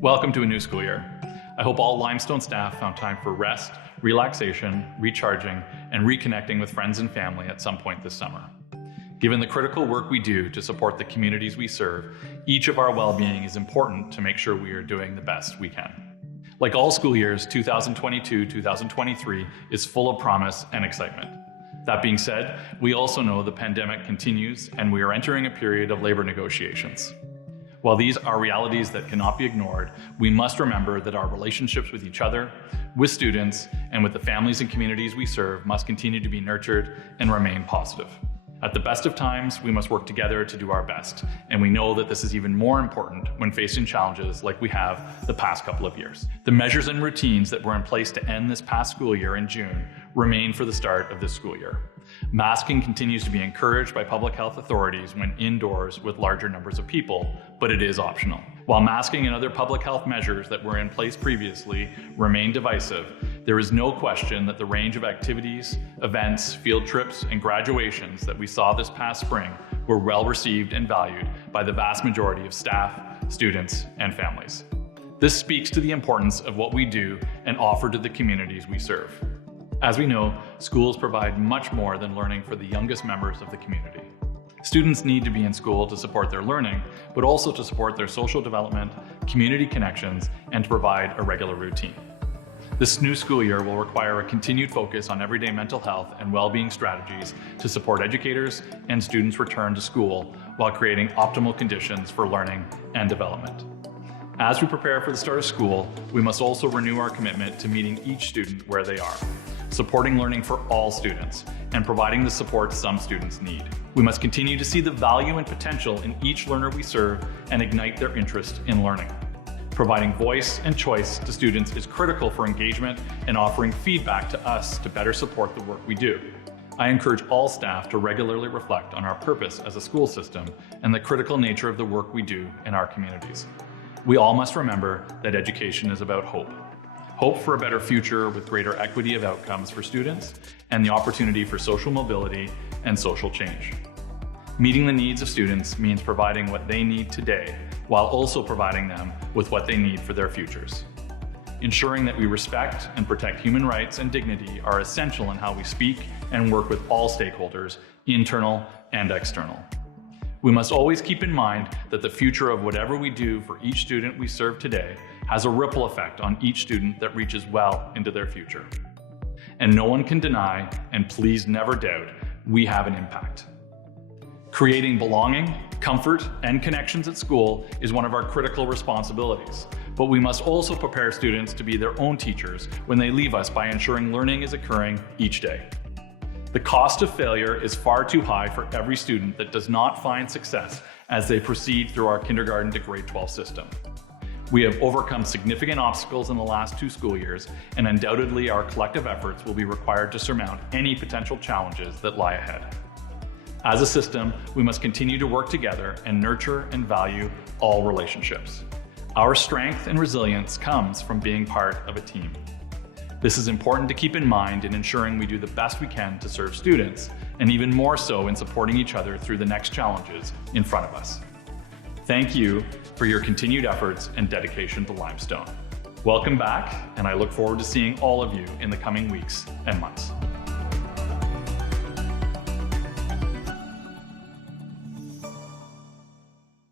Welcome to a new school year. I hope all Limestone staff found time for rest, relaxation, recharging, and reconnecting with friends and family at some point this summer. Given the critical work we do to support the communities we serve, each of our well-being is important to make sure we are doing the best we can. Like all school years, 2022-2023 is full of promise and excitement. That being said, we also know the pandemic continues and we are entering a period of labor negotiations. While these are realities that cannot be ignored, we must remember that our relationships with each other, with students, and with the families and communities we serve must continue to be nurtured and remain positive. At the best of times, we must work together to do our best, and we know that this is even more important when facing challenges like we have the past couple of years. The measures and routines that were in place to end this past school year in June remain for the start of this school year. Masking continues to be encouraged by public health authorities when indoors with larger numbers of people, but it is optional. While masking and other public health measures that were in place previously remain divisive, there is no question that the range of activities, events, field trips, and graduations that we saw this past spring were well received and valued by the vast majority of staff, students, and families. This speaks to the importance of what we do and offer to the communities we serve. As we know, schools provide much more than learning for the youngest members of the community. Students need to be in school to support their learning, but also to support their social development, community connections, and to provide a regular routine. This new school year will require a continued focus on everyday mental health and well-being strategies to support educators and students' return to school while creating optimal conditions for learning and development. As we prepare for the start of school, we must also renew our commitment to meeting each student where they are, supporting learning for all students, and providing the support some students need. We must continue to see the value and potential in each learner we serve and ignite their interest in learning. Providing voice and choice to students is critical for engagement and offering feedback to us to better support the work we do. I encourage all staff to regularly reflect on our purpose as a school system and the critical nature of the work we do in our communities. We all must remember that education is about hope. Hope for a better future with greater equity of outcomes for students and the opportunity for social mobility and social change. Meeting the needs of students means providing what they need today while also providing them with what they need for their futures. Ensuring that we respect and protect human rights and dignity are essential in how we speak and work with all stakeholders, internal and external. We must always keep in mind that the future of whatever we do for each student we serve today has a ripple effect on each student that reaches well into their future. And no one can deny, and please never doubt, we have an impact. Creating belonging, comfort, and connections at school is one of our critical responsibilities, but we must also prepare students to be their own teachers when they leave us by ensuring learning is occurring each day. The cost of failure is far too high for every student that does not find success as they proceed through our kindergarten to grade 12 system. We have overcome significant obstacles in the last 2 school years, and undoubtedly our collective efforts will be required to surmount any potential challenges that lie ahead. As a system, we must continue to work together and nurture and value all relationships. Our strength and resilience comes from being part of a team. This is important to keep in mind in ensuring we do the best we can to serve students, and even more so in supporting each other through the next challenges in front of us. Thank you for your continued efforts and dedication to Limestone. Welcome back, and I look forward to seeing all of you in the coming weeks and months.